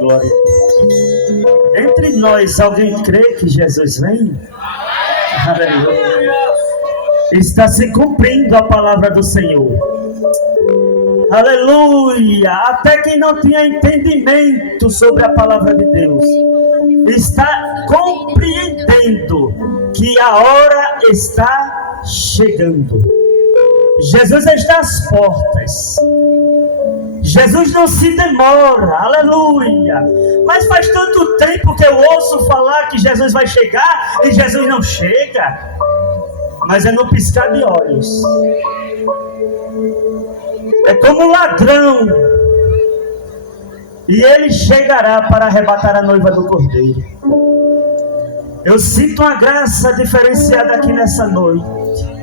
Glória a Deus. Entre nós, alguém crê que Jesus vem? Aleluia. Está se cumprindo a palavra do Senhor. Aleluia. Até quem não tinha entendimento sobre a palavra de Deus está compreendendo que a hora está chegando. Jesus está às portas. Jesus não se demora, aleluia. Mas faz tanto tempo que eu ouço falar que Jesus vai chegar e Jesus não chega. Mas é no piscar de olhos. É como um ladrão. E ele chegará para arrebatar a noiva do Cordeiro. Eu sinto uma graça diferenciada aqui nessa noite.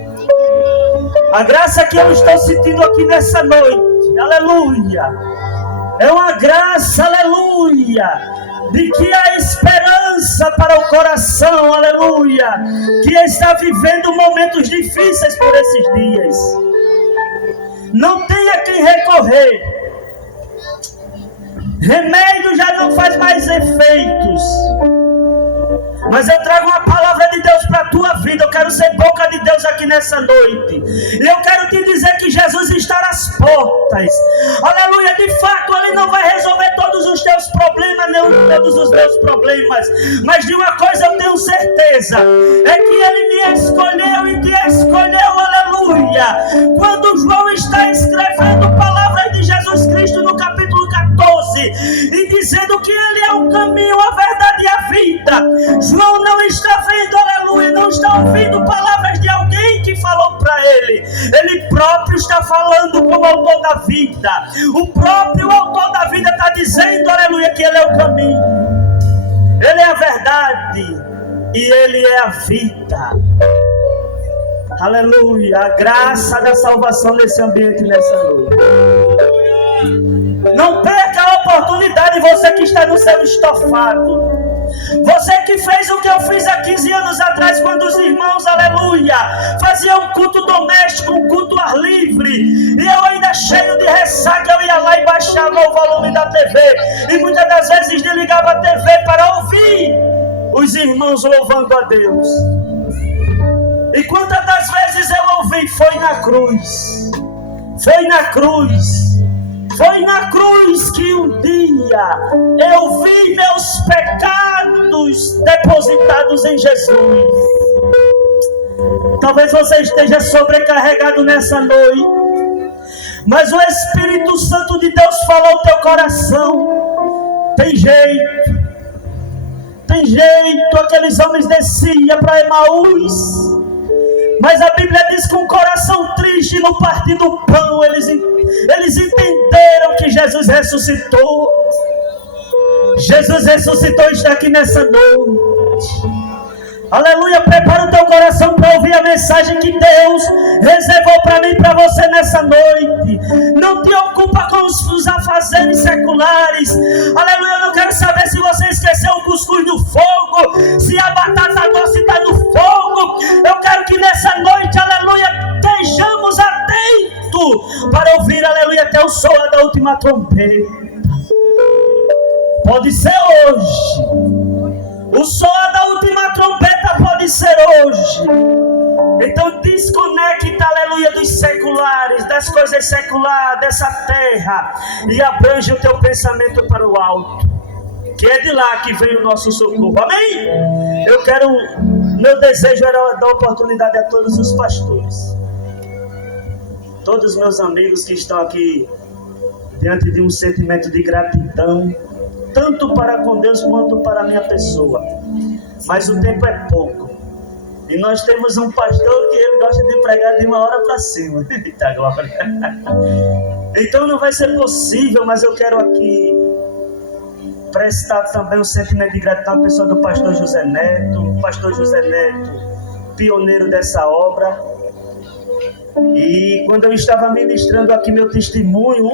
A graça que eu estou sentindo aqui nessa noite, aleluia, é uma graça, aleluia, de que há esperança para o coração, aleluia, que está vivendo momentos difíceis por esses dias. Não tem a quem recorrer. Remédio já não faz mais efeitos. Mas eu trago uma palavra de Deus para a tua vida. Eu quero ser boca de Deus aqui nessa noite. E eu quero te dizer que Jesus está às portas. Aleluia. De fato, Ele não vai resolver todos os teus problemas, nem todos os meus problemas. Mas de uma coisa eu tenho certeza. É que Ele me escolheu e te escolheu. Aleluia. Quando João está escrevendo palavras de Jesus Cristo no capítulo 14. E dizendo que Ele é o caminho, a verdade e a vida. João não está vendo, aleluia, não está ouvindo palavras de alguém que falou para ele. Ele próprio está falando como autor da vida. O próprio autor da vida está dizendo, aleluia, que Ele é o caminho. Ele é a verdade e Ele é a vida. Aleluia, a graça da salvação nesse ambiente, nessa noite. Não perca a oportunidade, você que está no seu estofado. Você que fez o que eu fiz há 15 anos atrás, quando os irmãos, aleluia, faziam um culto doméstico, um culto ar livre, e eu ainda cheio de ressaca, eu ia lá e baixava o volume da TV, e muitas das vezes desligava a TV para ouvir os irmãos louvando a Deus. E quantas das vezes eu ouvi, foi na cruz, foi na cruz. Foi na cruz que um dia eu vi meus pecados depositados em Jesus. Talvez você esteja sobrecarregado nessa noite, mas o Espírito Santo de Deus falou ao teu coração. Tem jeito, aqueles homens desciam para Emaús. Mas a Bíblia diz que um coração triste no partir do pão, eles entenderam que Jesus ressuscitou. Jesus ressuscitou e está aqui nessa noite. Aleluia, prepara o teu coração para ouvir a mensagem que Deus reservou para mim e para você nessa noite. Não te ocupa com os afazeres seculares. Aleluia, eu não quero saber se você esqueceu o cuscuz no fogo, se a batata doce está no fogo. Eu quero que nessa noite, aleluia, estejamos atentos para ouvir, aleluia, até o som da última trombeta. Pode ser hoje. O som da última trombeta pode ser hoje. Então desconecta, aleluia, dos seculares, das coisas seculares, dessa terra, e abrange o teu pensamento para o alto, que é de lá que vem o nosso socorro. Amém? Meu desejo era dar oportunidade a todos os pastores, todos os meus amigos que estão aqui diante de um sentimento de gratidão, tanto para com Deus quanto para a minha pessoa. Mas o tempo é pouco. E nós temos um pastor que ele gosta de pregar de 1 hora para cima. Eita glória. Então não vai ser possível, mas eu quero aqui prestar também um sentimento de gratidão à pessoa do pastor José Neto. Pastor José Neto, pioneiro dessa obra. E quando eu estava ministrando aqui meu testemunho,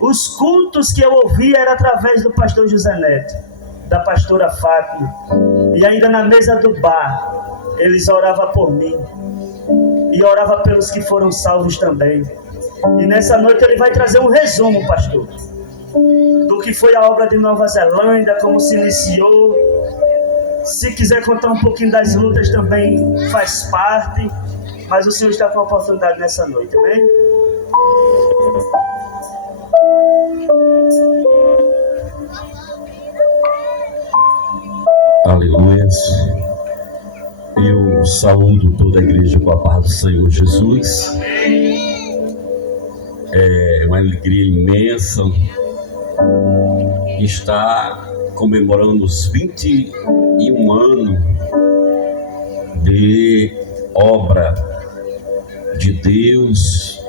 os cultos que eu ouvia era através do pastor José Neto, da pastora Fátima. E ainda na mesa do bar, eles oravam por mim. E oravam pelos que foram salvos também. E nessa noite ele vai trazer um resumo, pastor, do que foi a obra de Nova Zelândia, como se iniciou. Se quiser contar um pouquinho das lutas também faz parte. Mas o Senhor está com a oportunidade nessa noite, amém? Aleluia. Eu saúdo toda a igreja com a paz do Senhor Jesus. É uma alegria imensa estar comemorando os 21 anos de obra de Deus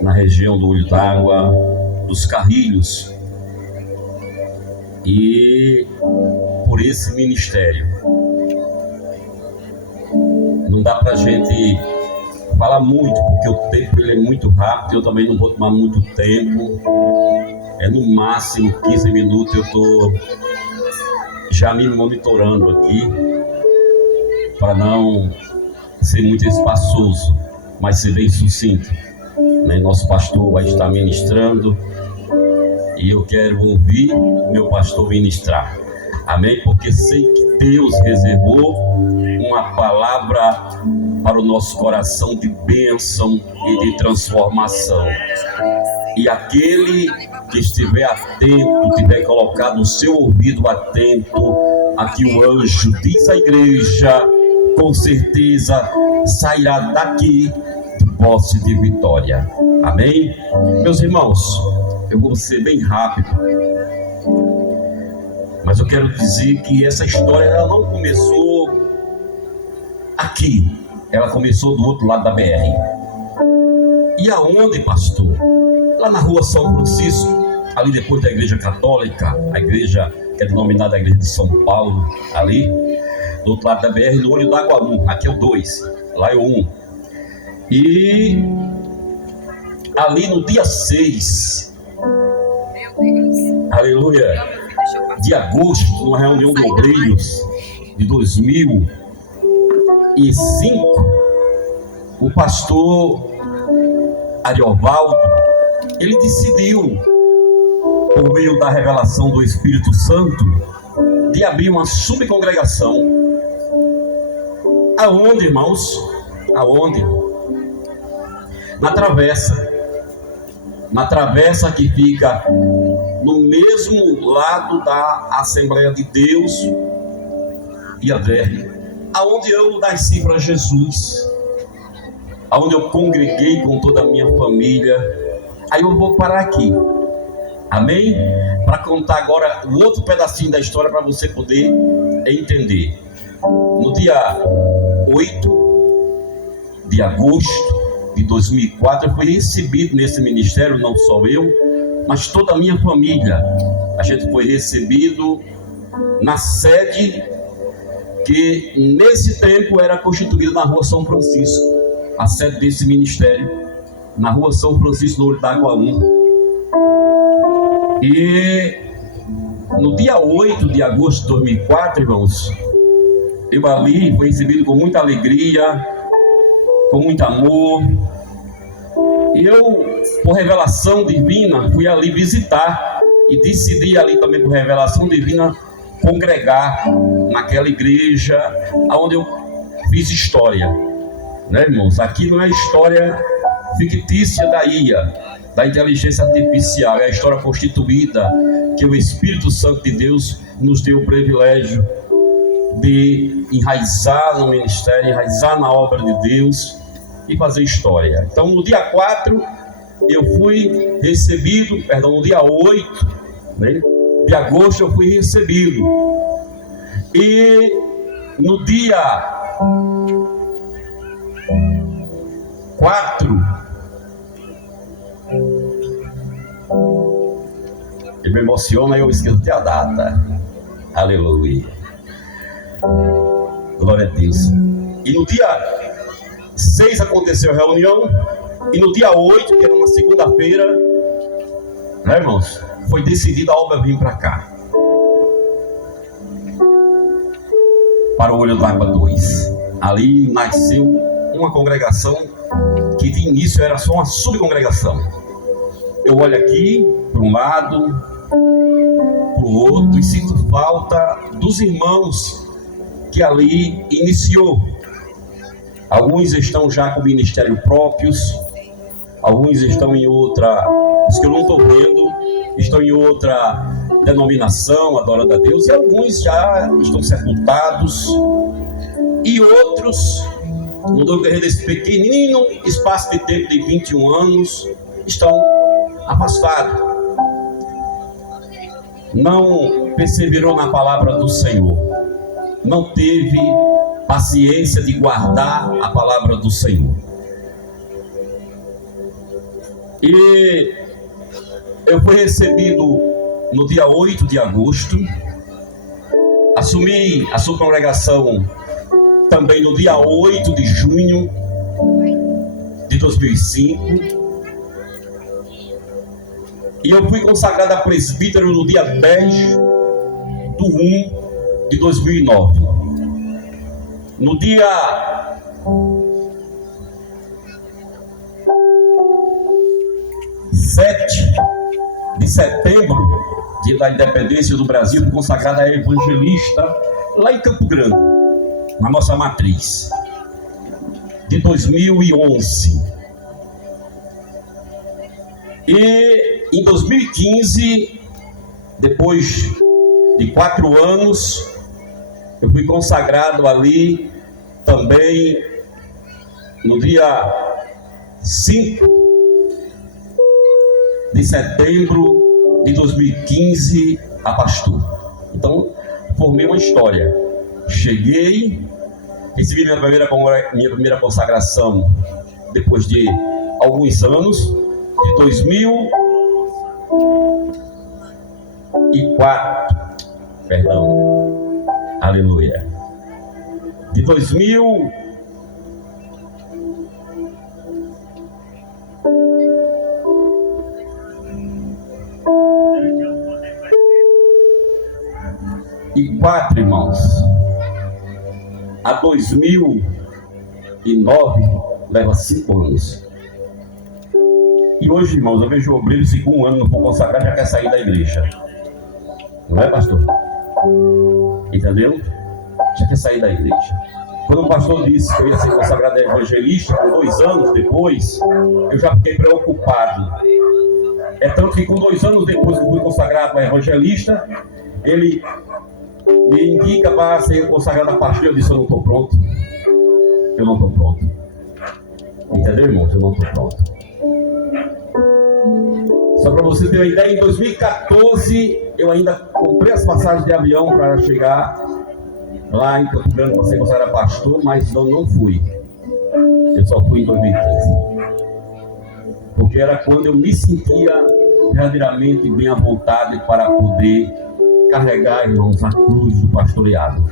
na região do Olho d'Água, dos Carrilhos, e por esse ministério. Não dá pra gente falar muito, porque o tempo ele é muito rápido. Eu também não vou tomar muito tempo. É no máximo 15 minutos. Eu estou já me monitorando aqui para não ser muito espaçoso, mas ser bem sucinto, né? Nosso pastor vai estar ministrando e eu quero ouvir o meu pastor ministrar. Amém? Porque sei que Deus reservou uma palavra para o nosso coração de bênção e de transformação. E aquele que estiver atento, tiver colocado o seu ouvido atento a que o anjo diz à igreja, com certeza sairá daqui de posse de vitória. Amém? Meus irmãos, eu vou ser bem rápido, mas eu quero dizer que essa história ela não começou aqui, ela começou do outro lado da BR. E aonde, pastor? Lá na rua São Francisco, ali depois da igreja católica, a igreja que é denominada a igreja de São Paulo, ali, do outro lado da BR, no Olho d'Água 1, aqui é o 2, lá é o 1. E ali no dia 6, aleluia, de agosto, numa reunião de obreiros de 2005, o pastor Ariovaldo, ele decidiu, por meio da revelação do Espírito Santo, de abrir uma subcongregação. Aonde, irmãos? Aonde? Na travessa que fica no mesmo lado da Assembleia de Deus e a DR, aonde eu nasci para Jesus, aonde eu congreguei com toda a minha família. Aí eu vou parar aqui, amém? Para contar agora um outro pedacinho da história para você poder entender. No dia 8 de agosto de 2004, eu fui recebido nesse ministério, não só eu, mas toda a minha família. A gente foi recebido na sede que nesse tempo era constituída na rua São Francisco, a sede desse ministério, na rua São Francisco, no Olho d'Água 1. E no dia 8 de agosto de 2004, irmãos, eu ali fui recebido com muita alegria, com muito amor. E eu, por revelação divina, fui ali visitar e decidi ali também, por revelação divina, congregar naquela igreja onde eu fiz história, né, irmãos? Aqui não é história fictícia da IA, da inteligência artificial, é a história constituída que o Espírito Santo de Deus nos deu o privilégio de enraizar no ministério, enraizar na obra de Deus e fazer história. Então, no dia 4, eu fui recebido, no dia 8, né, de agosto, eu fui recebido. E no dia 4, eu me emociono e eu esqueço até a data. Aleluia. Glória a Deus. E no dia 6 aconteceu a reunião. E no dia 8, que era uma segunda-feira, né, irmãos, foi decidida a obra vir para cá, para o Olho d'Água 2. Ali nasceu uma congregação que de início era só uma subcongregação. Eu olho aqui para um lado, o outro e sinto falta dos irmãos que ali iniciou. Alguns estão já com ministério próprios, alguns estão em outra, os que eu não estou vendo, estão em outra denominação, adorando a Deus, e alguns já estão sepultados, e outros, no decorrer desse pequenino espaço de tempo de 21 anos, estão afastados. Não perseverou na palavra do Senhor, não teve paciência de guardar a palavra do Senhor. E eu fui recebido no dia 8 de agosto, assumi a sua congregação também no dia 8 de junho de 2005, e eu fui consagrado a presbítero no dia 10 de 1 de 2009. No dia 7 de setembro, dia da independência do Brasil, fui consagrado a evangelista lá em Campo Grande, na nossa matriz, de 2011. E em 2015, depois de 4 anos, eu fui consagrado ali também no dia 5 de setembro de 2015 a pastor. Então, formei uma história. Cheguei, recebi minha primeira consagração depois de alguns anos, de 2004, perdão, aleluia, de 2004, irmãos, a 2009, leva 5 anos. E hoje, irmãos, eu vejo o obreiro, se com 1 ano não for consagrar, já quer sair da igreja. Não é, pastor? Entendeu? Já quer sair da igreja. Quando o pastor disse que eu ia ser consagrado a evangelista, por 2 anos depois, eu já fiquei preocupado. É tanto que com 2 anos depois que eu fui consagrado a evangelista, ele me indica para ser consagrado a pastor. Eu disse: eu não estou pronto. Eu não estou pronto. Entendeu, irmãos? Eu não estou pronto. Só para você ter uma ideia, em 2014 eu ainda comprei as passagens de avião para chegar lá em Campo Grande para ser consagrado pastor, mas eu não fui. Eu só fui em 2015. Porque era quando eu me sentia verdadeiramente bem à vontade para poder carregar, irmãos, a cruz do pastoreado.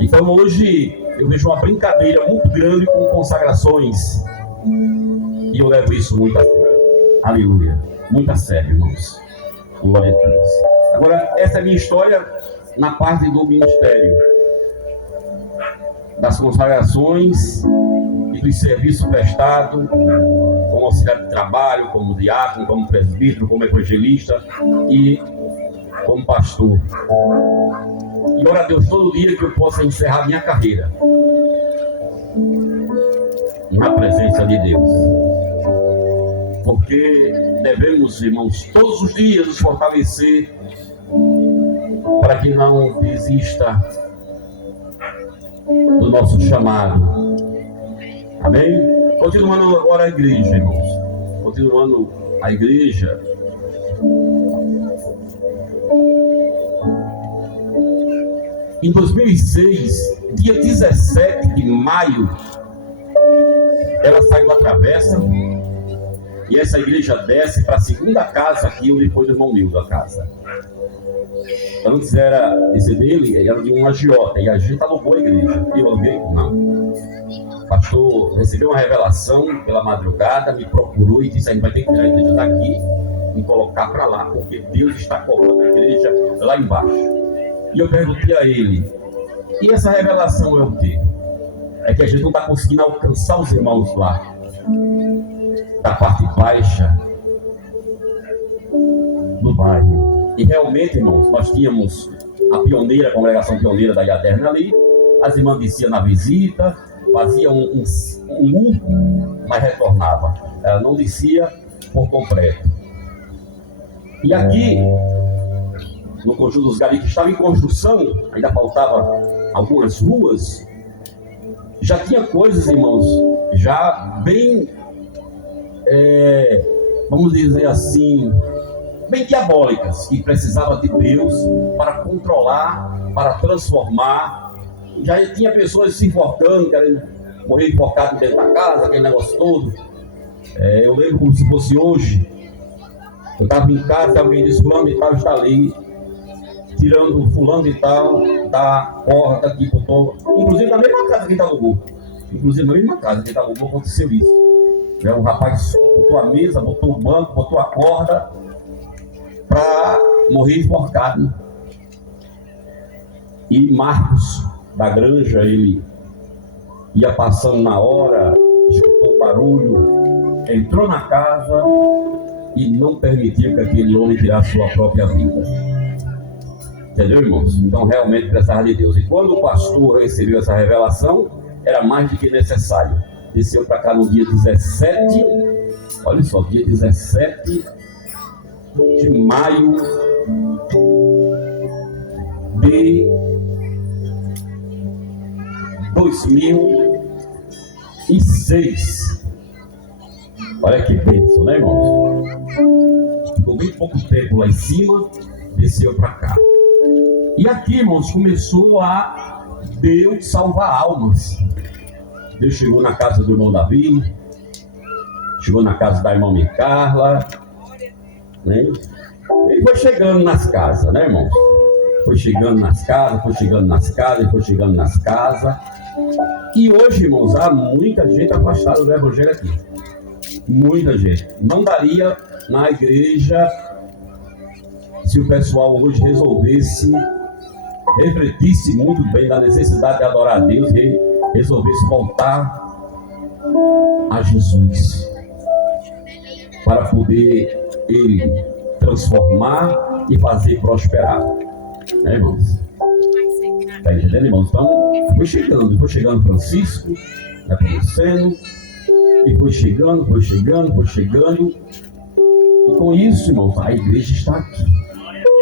Então hoje eu vejo uma brincadeira muito grande com consagrações, e eu levo isso muito a sério. Aleluia, muito a sério, irmãos. Glória a Deus. Agora, essa é a minha história na parte do ministério, das consagrações e dos serviços prestados como auxiliar de trabalho, como diácono, como presbítero, como evangelista e como pastor. E oro a Deus todo dia que eu possa encerrar minha carreira na presença de Deus. Porque devemos, irmãos, todos os dias nos fortalecer para que não desista do nosso chamado. Amém? Continuando agora a igreja, irmãos. Continuando a igreja. Em 2006, dia 17 de maio, ela saiu da travessa. E essa igreja desce para a segunda casa aqui, onde foi do irmão Nildo a casa. Antes era esse dele, era de um agiota, e a gente alugou a igreja. Eu aluguei? Não. O pastor recebeu uma revelação pela madrugada, me procurou e disse: a gente vai ter que tirar a igreja daqui e colocar para lá, porque Deus está colocando a igreja lá embaixo. E eu perguntei a ele: e essa revelação é o quê? É que a gente não está conseguindo alcançar os irmãos lá, da parte baixa do bairro. E realmente, irmãos, nós tínhamos a pioneira, a congregação pioneira da Iaderna ali. As irmãs desciam na visita, faziam um mas retornava. Ela não descia por completo. E aqui, no Conjunto dos Garis, que estava em construção, ainda faltava algumas ruas, já tinha coisas, irmãos, já bem, vamos dizer assim, bem diabólicas, que precisava de Deus para controlar, para transformar. Já tinha pessoas se enforcando, querendo morrer enforcado dentro da casa, aquele negócio todo. Eu lembro como se fosse hoje. Eu estava em casa e alguém disse: fulano e tal está ali, tirando fulano e tal da porta que botou, inclusive na mesma casa que ele alugou. Inclusive na mesma casa que ele alugou, aconteceu isso. O rapaz botou a mesa, botou o banco, botou a corda para morrer enforcado. E Marcos da Granja, ele ia passando na hora, escutou o barulho, entrou na casa e não permitiu que aquele homem tirasse sua própria vida. Entendeu, irmãos? Então realmente precisava de Deus. E quando o pastor recebeu essa revelação, era mais do que necessário. Desceu para cá no dia 17, olha só, dia 17 de maio de 2006. Olha que bênção, né, irmãos? Ficou bem pouco tempo lá em cima, desceu para cá. E aqui, irmãos, começou a Deus salvar almas. Deus chegou na casa do irmão Davi, chegou na casa da irmã Carla, né? Ele foi chegando nas casas, né, irmãos? Foi chegando nas casas, foi chegando nas casas, foi chegando nas casas. E hoje, irmãos, há muita gente afastada do evangelho aqui. Muita gente. Não daria na igreja se o pessoal hoje resolvesse, refletisse muito bem da necessidade de adorar a Deus e resolvesse voltar a Jesus para poder Ele transformar e fazer prosperar. Né, irmãos? Está entendendo, irmãos? Então, foi chegando Francisco, né, Luceno, e foi chegando. E com isso, irmãos, a igreja está aqui,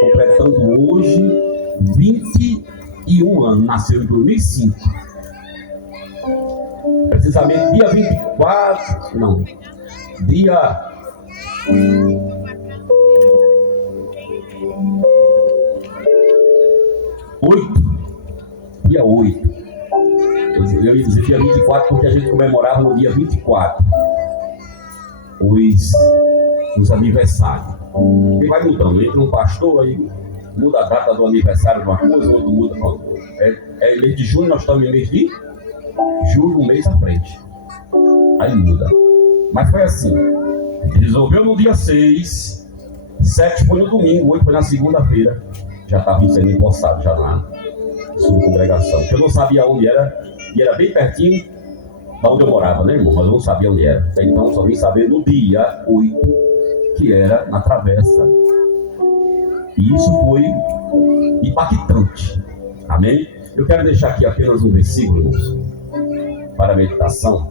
completando hoje 21 anos, nasceu em 2005. Precisamente dia 24, não, dia 8, dia 8. Eu ia dizer dia 24 porque a gente comemorava no dia 24 os aniversários. E vai mudando, entra um pastor aí, muda a data do aniversário de uma coisa, outro muda para outra. É mês de junho, nós estamos em mês de julho, um mês à frente. Aí muda. Mas foi assim, resolveu no dia 6, 7 foi no domingo, 8 foi na segunda-feira. Já estava sendo empossado já na subcongregação. Eu não sabia onde era, e era bem pertinho da onde eu morava, né, irmão? Mas eu não sabia onde era. Então só vim saber no dia 8, que era na Travessa. E isso foi impactante. Amém? Eu quero deixar aqui apenas um versículo, irmãos, para a meditação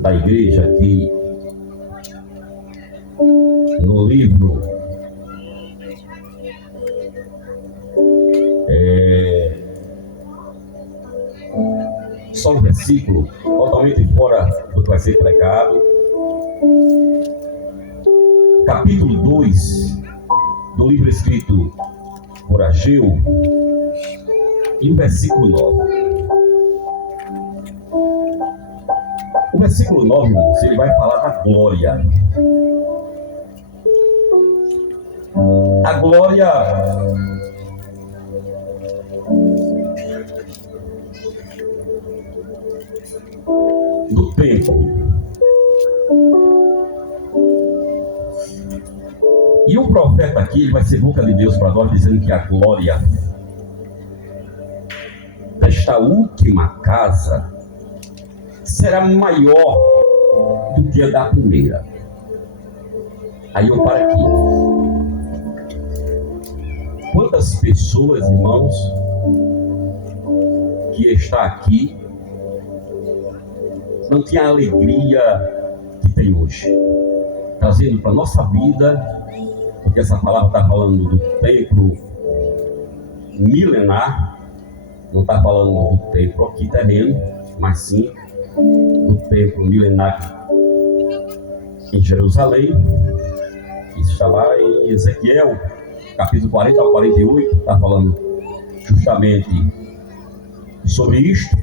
da igreja aqui no livro só um versículo totalmente fora do que vai ser pregado, capítulo 2 do livro escrito por Ageu, e o versículo 9. O versículo 9, irmãos, ele vai falar da glória. A glória do templo. E o profeta aqui, ele vai ser boca de Deus para nós, dizendo que a glória desta última casa será maior do que a da primeira. Aí eu paro aqui. Quantas pessoas, irmãos, que está aqui não tinha a alegria que tem hoje, trazendo para a nossa vida, porque essa palavra está falando do templo milenar, não está falando do templo aqui terreno, mas sim do templo milenar em Jerusalém. Isso está lá em Ezequiel, capítulo 40 ao 48, está falando justamente sobre isto.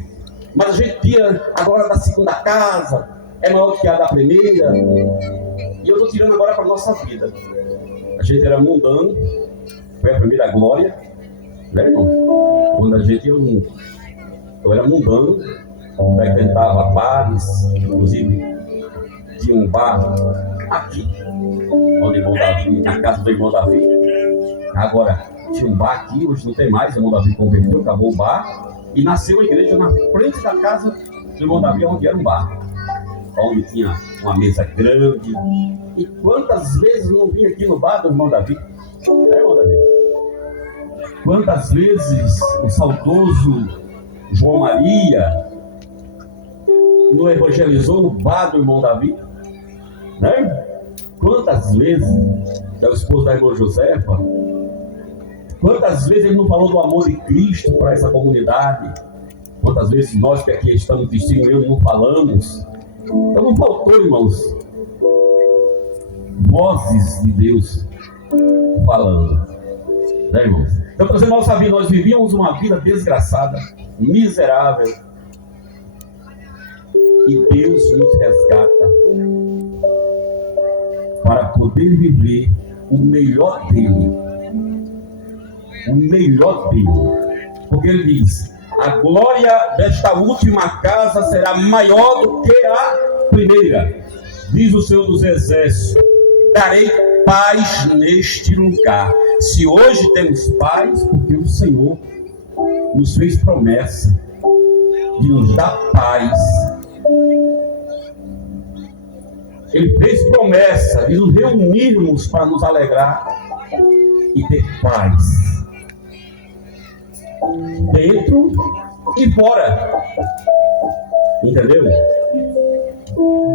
Mas a gente tinha agora da segunda casa, é maior do que a da primeira, e eu estou tirando agora para a nossa vida. A gente era mundano, foi a primeira glória, né, irmão? Quando a gente, eu era mundano, frequentava bares, inclusive tinha um bar aqui, onde irmão Davi, na casa do irmão Davi. Agora, tinha um bar aqui, hoje não tem mais, o irmão Davi converteu, acabou o bar, e nasceu a igreja na frente da casa do irmão Davi, onde era um bar, onde tinha uma mesa grande. E quantas vezes não vim aqui no bar do irmão Davi? É, irmão Davi? Quantas vezes o saudoso João Maria não evangelizou no bar do irmão Davi? Né? Quantas vezes, é o esposo da irmã Josefa, quantas vezes ele não falou do amor de Cristo para essa comunidade? Quantas vezes nós que aqui estamos testemunhando não falamos? Então não faltou, irmãos, vozes de Deus falando, né, irmãos? Então, por exemplo, nós vivíamos uma vida desgraçada, miserável, e Deus nos resgata para poder viver o melhor dele. O melhor dele. Porque ele diz: a glória desta última casa será maior do que a primeira. Diz o Senhor dos Exércitos: darei paz neste lugar. Se hoje temos paz, porque o Senhor nos fez promessa de nos dar paz. Ele fez promessa de nos reunirmos para nos alegrar e ter paz, dentro e fora. Entendeu?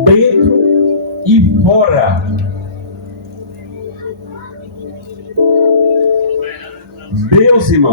Dentro e fora. Deus, irmão,